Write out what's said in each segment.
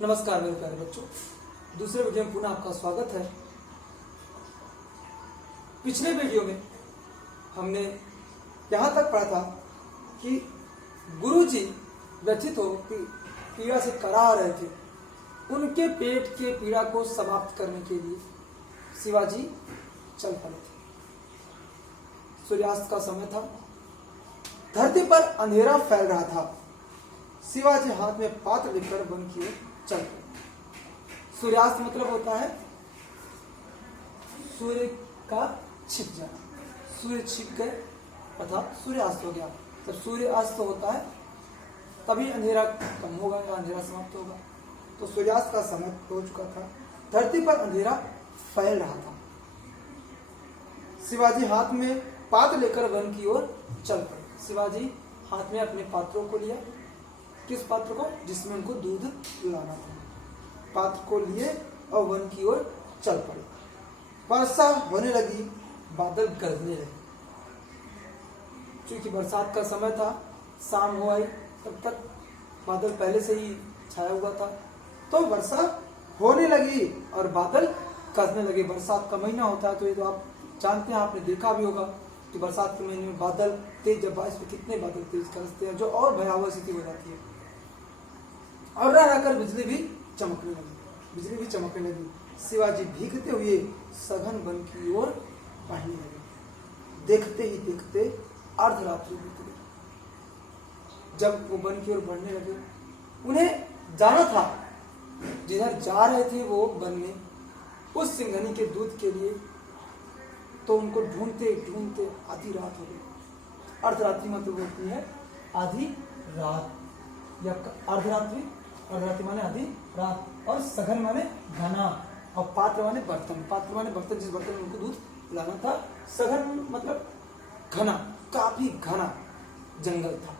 नमस्कार मेरे प्यारे बच्चों, दूसरे वीडियो में पुनः आपका स्वागत है। पिछले वीडियो में हमने यहाँ तक पढ़ा था कि गुरुजी व्यथित हो पीड़ा से कराह रहे थे। उनके पेट के पीड़ा को समाप्त करने के लिए शिवाजी चल पड़े थे। सूर्यास्त का समय था, धरती पर अंधेरा फैल रहा था। शिवाजी हाथ में पात्र लेकर वन की ओर चल पड़े। सूर्यास्त मतलब होता है सूर्य का छिप जाना। सूर्य छिप गए अर्थात सूर्यास्त हो गया। जब सूर्य अस्त होता है तभी अंधेरा कम होगा या अंधेरा समाप्त होगा। तो सूर्यास्त का समय हो चुका था, धरती पर अंधेरा फैल रहा था। शिवाजी हाथ में पात्र लेकर वन की ओर चल पड़े। शिवाजी हाथ में अपने पात्रों को लिया। किस पात्र को? जिसमें उनको दूध लाना था। पात्र को लिए और वन की ओर चल पड़े। वर्षा होने लगी, बादल गरजने लगे। क्योंकि बरसात का समय था, शाम हो आई, तब तक बादल पहले से ही छाया हुआ था, तो वर्षा होने लगी और बादल गरजने लगे। बरसात का महीना होता है तो ये तो आप जानते हैं, आपने देखा भी होगा कि बरसात के महीने में बादल तेज, जब बारिश में कितने बादल तेज गरजते हैं, जो और भयावह स्थिति हो जाती है। और रहकर बिजली भी चमकने लगी। शिवाजी भीगते हुए सघन वन की ओर बढ़ने लगे। देखते ही देखते अर्धरात्रि बीत गई। जब वो वन की ओर बढ़ने लगे, उन्हें जाना था, जिधर जा रहे थे वो वन में उस सिंघनी के दूध के लिए, तो उनको ढूंढते ढूंढते आधी रात हो गई। अर्धरात्रि मतलब होती है आधी रात या अर्धरात्रि। अर्धरात्रि माने आधी रात, और सघन माने घना, और पात्र माने बर्तन। पात्र माने बर्तन, जिस बर्तन में उनको दूध लाना था। सघन मतलब घना, काफी घना जंगल था।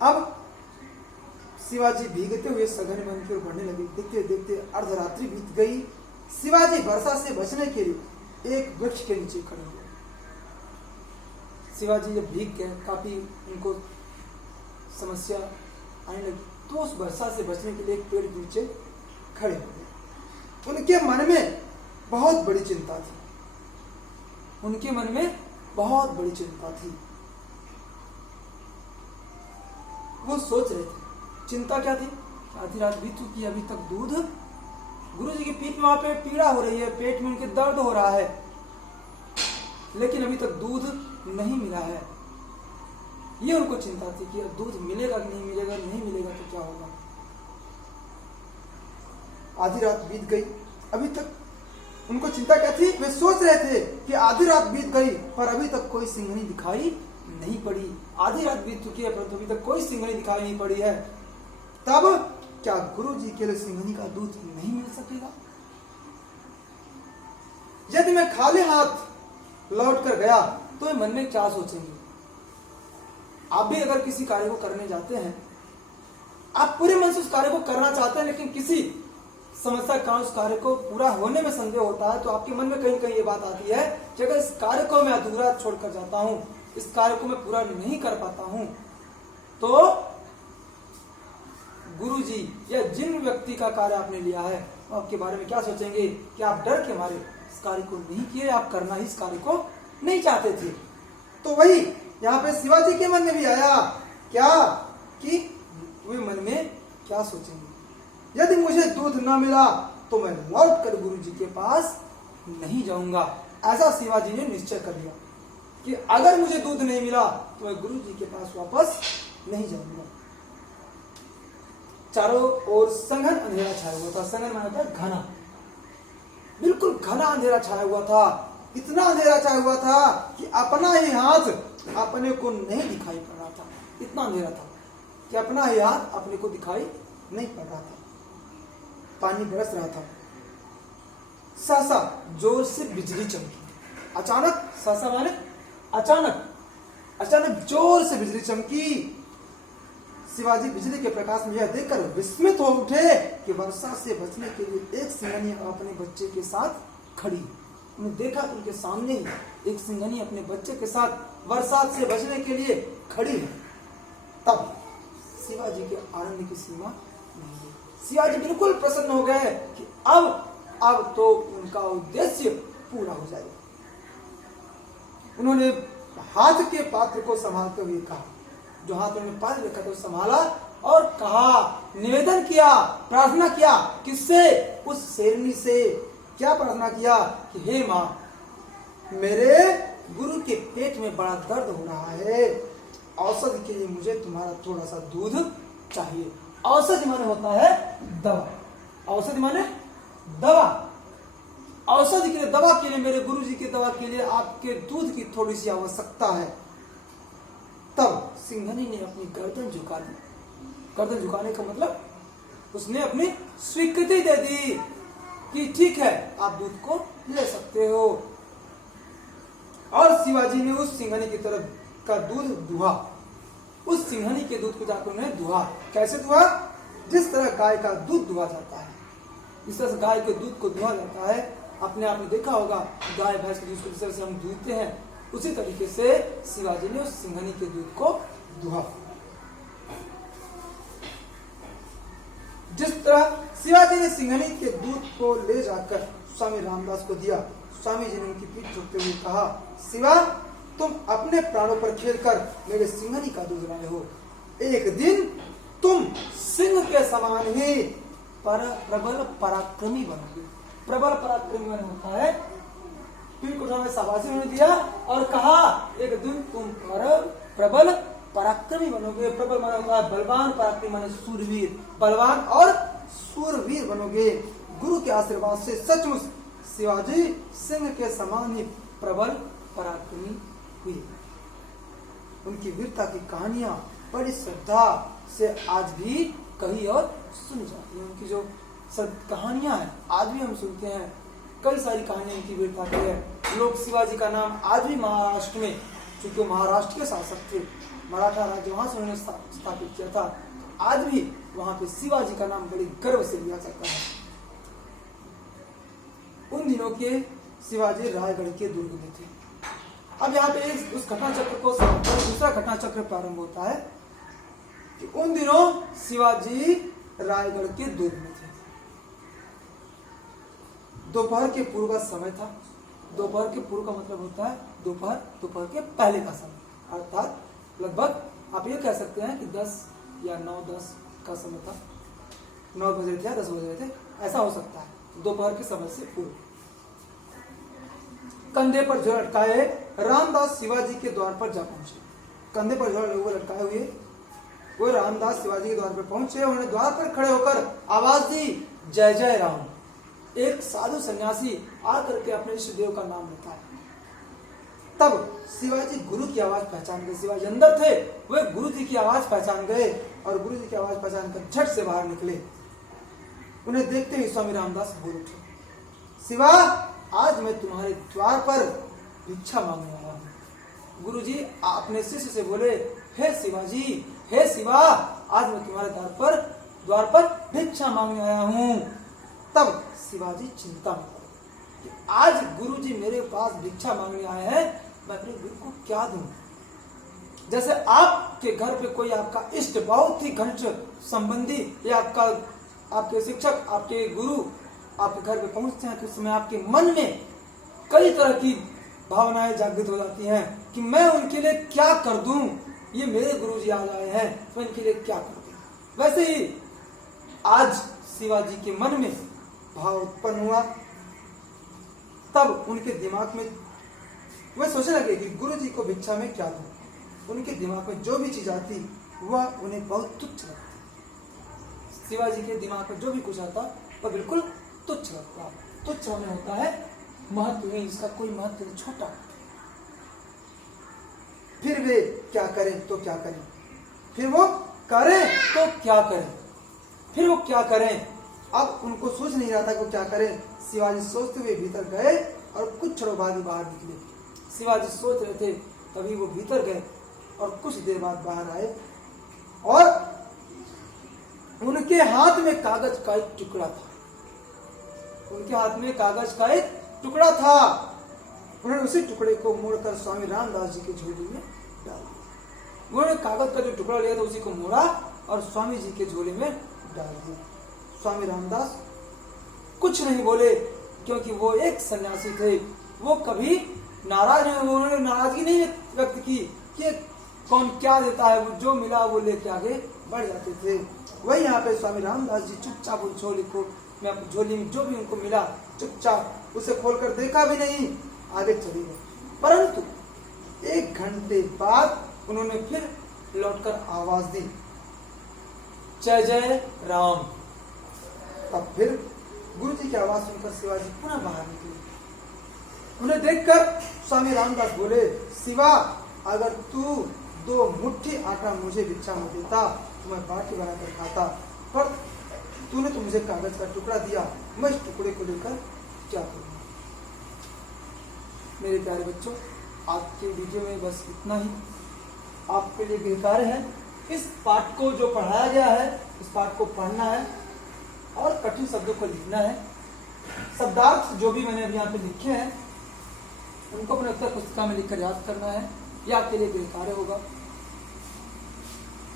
अब शिवाजी भीगते हुए सघन वन की ओर बढ़ने लगे। देखते देखते अर्धरात्रि बीत गई। शिवाजी वर्षा से बचने के लिए एक वृक्ष के नीचे खड़े हुए। शिवाजी जब भीग गए, काफी उनको समस्या आने लगी, तो उस वर्षा से बचने के लिए एक पेड़ के नीचे खड़े हो गए। उनके मन में बहुत बड़ी चिंता थी। वो सोच रहे थे, चिंता क्या थी? आधी रात बीत चुकी, अभी तक दूध, गुरुजी की पीठ में वहां पे पीड़ा हो रही है, पेट में उनके दर्द हो रहा है, लेकिन अभी तक दूध नहीं मिला है। ये उनको चिंता थी कि अब दूध मिलेगा कि नहीं मिलेगा, नहीं मिलेगा तो क्या होगा। आधी रात बीत गई, अभी तक उनको चिंता क्या थी? वे सोच रहे थे कि आधी रात बीत गई पर अभी तक कोई सिंघनी दिखाई नहीं पड़ी। आधी रात बीत चुकी है परंतु अभी तक कोई सिंघनी दिखाई नहीं पड़ी है। तब क्या गुरुजी के लिए सिंघनी का दूध नहीं मिल सकेगा? यदि मैं खाली हाथ लौट कर गया तो मन में क्या सोचेंगे? आप भी अगर किसी कार्य को करने जाते हैं, आप पूरे मन से उस कार्य को करना चाहते हैं, लेकिन किसी समस्या का उस कार्य को पूरा होने में संदेह होता है, तो आपके मन में कहीं कहीं ये बात आती है कि अगर इस कार्य को मैं अधूरा छोड़कर जाता हूं, इस कार्य को मैं पूरा नहीं कर पाता हूं, तो गुरुजी या जिन व्यक्ति का कार्य आपने लिया है वो आपके बारे में क्या सोचेंगे कि आप डर के मारे इस कार्य को नहीं किए, आप करना ही इस कार्य को नहीं चाहते थे। तो वही यहाँ पे शिवाजी के मन में भी आया क्या कि वे मन में क्या सोचेंगे, यदि मुझे दूध न मिला तो मैं लौट कर गुरुजी के पास नहीं जाऊंगा। ऐसा शिवाजी ने निश्चय कर लिया कि अगर मुझे दूध नहीं मिला तो मैं गुरुजी के पास वापस नहीं जाऊंगा। चारों ओर सघन अंधेरा छाया हुआ था। सघन माना था घना, बिल्कुल घना अंधेरा छाया हुआ था। इतना अंधेरा छाया हुआ था कि अपना ही हाथ अपने को नहीं दिखाई पड़ रहा था। इतना अंधेरा था कि अपना ही हाथ अपने को दिखाई नहीं पड़ रहा था। पानी बरस रहा था। सहसा जोर से बिजली चमकी। अचानक, सहसा माने अचानक जोर से बिजली चमकी। शिवाजी बिजली के प्रकाश में यह देखकर विस्मित हो उठे कि वर्षा से बचने के लिए एक सिंघनी अपने बच्चे के साथ खड़ी। उन्हें देखा तो उनके सामने ही एक सिंघनी अपने बच्चे के साथ बरसात से बचने के लिए खड़ी है। तब शिवाजी के आनंद की सीमा नहीं है। शिवाजी बिल्कुल प्रसन्न हो गए कि अब तो उनका उद्देश्य पूरा हो जाएगा। उन्होंने हाथ के पात्र को संभालते हुए कहा, जो हाथ उन्होंने पात्र रखा था संभाला और कहा, निवेदन किया, प्रार्थना किया, किससे? उस शेरनी से। क्या प्रार्थना किया कि हे मां, मेरे गुरु के पेट में बड़ा दर्द हो रहा है, औषधि के लिए मुझे तुम्हारा थोड़ा सा दूध चाहिए। औषधि माने होता है दवा, औषधि माने दवा। औषधि के लिए, दवा के लिए, मेरे गुरु जी की दवा के लिए आपके दूध की थोड़ी सी आवश्यकता है। तब सिंघनी ने अपनी गर्दन झुका दी। गर्दन झुकाने का मतलब उसने अपनी स्वीकृति दे दी कि ठीक है, आप दूध को ले सकते हो। और शिवाजी ने उस सिंघनी की तरफ का दूध दुहा। उस सिंघनी के दूध को जाकर उन्हें दुहा। कैसे दुहा? जिस तरह गाय का दूध दुहा जाता है, इस तरह से गाय के दूध को दुहा जाता है। अपने आप ने देखा होगा गाय भैंस के दूध को जिस तरह से हम दूहते हैं, उसी तरीके से शिवाजी ने उस सिंघनी के दूध को दुहा। जिस तरह शिवाजी ने सिंघनी के दूध को ले जाकर स्वामी रामदास को दिया, स्वामी जी ने उनकी पीठ झुकते हुए कहा, शिवा, तुम अपने प्राणों पर खेलकर मेरे सिंघनी का दूध लाए हो। एक दिन तुम सिंह के समान ही प्रबल पराक्रमी बनोगे। प्रबल पराक्रमी मन होता है, पीठ को उठाने शाबाशी उन्होंने दिया और कहा, एक दिन तुम प्रबल पराक्रमी बनोगे। प्रबल माना होता है बलवान, पराक्रमी माने सूरवीर। बलवान और सूरवीर बनोगे। गुरु के आशीर्वाद से सचमुच शिवाजी सिंह के समान ही प्रबल पराक्रमी हुए। उनकी वीरता की कहानियां बड़ी श्रद्धा से आज भी कही और सुनी जाती है। उनकी जो कहानियां हैं आज भी हम सुनते हैं। कई सारी कहानियां उनकी वीरता की है। लोग शिवाजी का नाम आज भी महाराष्ट्र में, चूंकि वो महाराष्ट्र के शासक थे, मराठा राज्य वहां से उन्होंने स्थापित किया था, आज भी वहां पे शिवाजी का नाम बड़ी गर्व से लिया जाता है। उन दिनों के शिवाजी रायगढ़ के दुर्ग में थे। अब यहाँ पे उस घटना चक्र को दूसरा घटना चक्र प्रारंभ होता है कि उन दिनों शिवाजी रायगढ़ के दुर्ग में थे। दोपहर के पूर्व का समय था। दोपहर के पूर्व का मतलब होता है दोपहर के पहले का समय, अर्थात लगभग आप ये कह सकते हैं कि 10 या 9-10 का समय था। 9 बज रहे थे या 10 बज रहे थे, ऐसा हो सकता है। दोपहर के समय से पूर्व कंधे पर झोला लटकाए रामदास शिवाजी के द्वार पर जा पहुंचे। कंधे पर झोला लटकाए हुए वो रामदास शिवाजी के द्वार पर पहुंचे। उन्होंने द्वार पर खड़े होकर आवाज दी, जय जय राम। एक साधु सन्यासी आकर के अपने इष्ट देव का नाम लेता है। तब शिवाजी गुरु की आवाज पहचान गए। शिवाजी अंदर थे, वे गुरु जी की आवाज पहचान गए और गुरु जी की आवाज पहचान कर झट से बाहर निकले। उन्हें देखते ही स्वामी रामदास बोल उठे, शिवा, आज मैं तुम्हारे द्वार पर भिक्षा मांगने आया हूँ। गुरु जी अपने शिष्य से बोले, हे शिवाजी, हे शिवा, आज मैं तुम्हारे द्वार पर भिक्षा मांगने आया हूँ। तब शिवाजी चिंता में पड़े कि आज गुरु जी मेरे पास भिक्षा मांगने आए हैं, मैं अपने गुरु को क्या दूं। जैसे आपके घर पे कोई आपका इष्ट, बहुत ही घनिष्ठ संबंधी या आपके शिक्षक, आपके गुरु आपके घर पे पहुंचते हैं तो उस समय आपके मन में कई तरह की भावनाएं जागृत हो जाती हैं कि मैं उनके लिए क्या कर दूं। ये मेरे गुरु जी आज आए हैं, तो इनके लिए क्या कर दूं। वैसे ही आज शिवाजी के मन में भाव उत्पन्न हुआ। तब उनके दिमाग में वे सोचने लगे कि गुरु जी को भिक्षा में क्या दूं। उनके दिमाग में जो भी चीज आती वह उन्हें बहुत तुच्छ लगती। शिवाजी के दिमाग में जो भी कुछ आता वह बिल्कुल तुच्छ लगता। तुच्छ होने होता है महत्व नहीं, इसका कोई महत्व नहीं, छोटा। फिर वे क्या करें तो क्या करें, फिर वो करें तो क्या करें, फिर वो क्या करें। अब उनको सोच नहीं रहा था कि वो क्या करें। शिवाजी सोचते हुए भीतर गए और कुछ क्षणों बाद ही बाहर निकले। शिवाजी सोच रहे थे, तभी वो भीतर गए और कुछ देर बाद बाहर आए और उनके हाथ में कागज का एक टुकड़ा था। उनके हाथ में कागज का एक टुकड़ा था। उन्होंने उसी टुकड़े को मोड़कर स्वामी रामदास जी की झोली में डाल दिया। उन्होंने कागज का जो टुकड़ा लिया था उसी को मोड़ा और स्वामी जी के झोले में डाल दिया। स्वामी रामदास कुछ नहीं बोले, क्योंकि वो एक सन्यासी थे। वो कभी नाराज नहीं, उन्होंने नाराजगी नहीं व्यक्त की कि कौन क्या देता है, वो जो मिला वो लेके आगे बढ़ जाते थे। वही यहाँ पे स्वामी रामदास जी चुपचाप उस झोली में जो भी उनको मिला चुपचाप उसे खोलकर देखा भी नहीं, आगे चले गए। परंतु 1 घंटे बाद उन्होंने फिर लौटकर आवाज दी, जय जय राम। तब फिर गुरु जी की आवाज सुनकर शिवाजी पुनः बाहर निकले। उन्हें देखकर स्वामी रामदास बोले, शिवा, अगर तू 2 मुट्ठी आटा मुझे भिक्षा में देता तो मैं बाटी बनाकर खाता, पर तूने तो मुझे कागज का टुकड़ा दिया, मैं इस टुकड़े को लेकर क्या करूँगा। मेरे प्यारे बच्चों, आज के वीडियो में बस इतना ही। आपके लिए गृहकार्य है, इस पाठ को जो पढ़ाया गया है इस पाठ को पढ़ना है और कठिन शब्दों को लिखना है। शब्दार्थ जो भी मैंने अभी यहाँ पे लिखे हैं उनको अपने उत्तर पुस्तिका में लिखकर याद करना है, यह आपके लिए गृहकार्य होगा।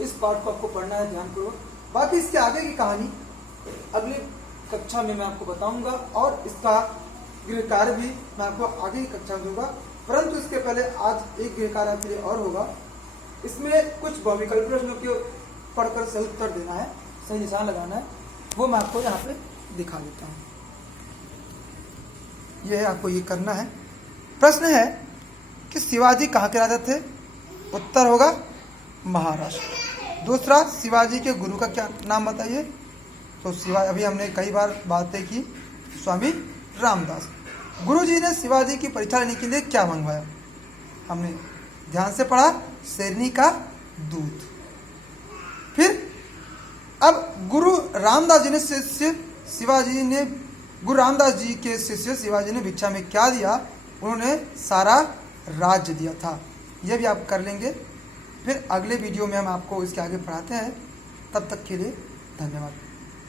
इस पाठ को आपको पढ़ना है ध्यानपूर्वक। बाकी इसके आगे की कहानी अगली कक्षा में मैं आपको बताऊंगा और इसका गृहकार्य भी मैं आपको आगे की कक्षा में दूंगा। परंतु इसके पहले आज एक गृहकार्य आपके लिए और होगा। इसमें कुछ बहुविकल्पी प्रश्नों के पढ़कर सही उत्तर देना है, सही निशान लगाना है, वो मैं आपको यहाँ पे दिखा देता हूँ। यह आपको ये करना है। प्रश्न है कि शिवाजी कहाँ के राजा थे? उत्तर होगा महाराष्ट्र। दूसरा, शिवाजी के गुरु का क्या नाम बताइए? तो अभी हमने कई बार बातें की, स्वामी रामदास। गुरुजी ने शिवाजी की परीक्षा लेने के लिए क्या मंगवाया? हमने ध्यान से पढ़ा, शेरनी का दूध। फिर अब गुरु रामदास जी के शिष्य शिवाजी ने भिक्षा में क्या दिया? उन्होंने सारा राज्य दिया था। यह भी आप कर लेंगे। फिर अगले वीडियो में हम आपको इसके आगे पढ़ाते हैं। तब तक के लिए धन्यवाद।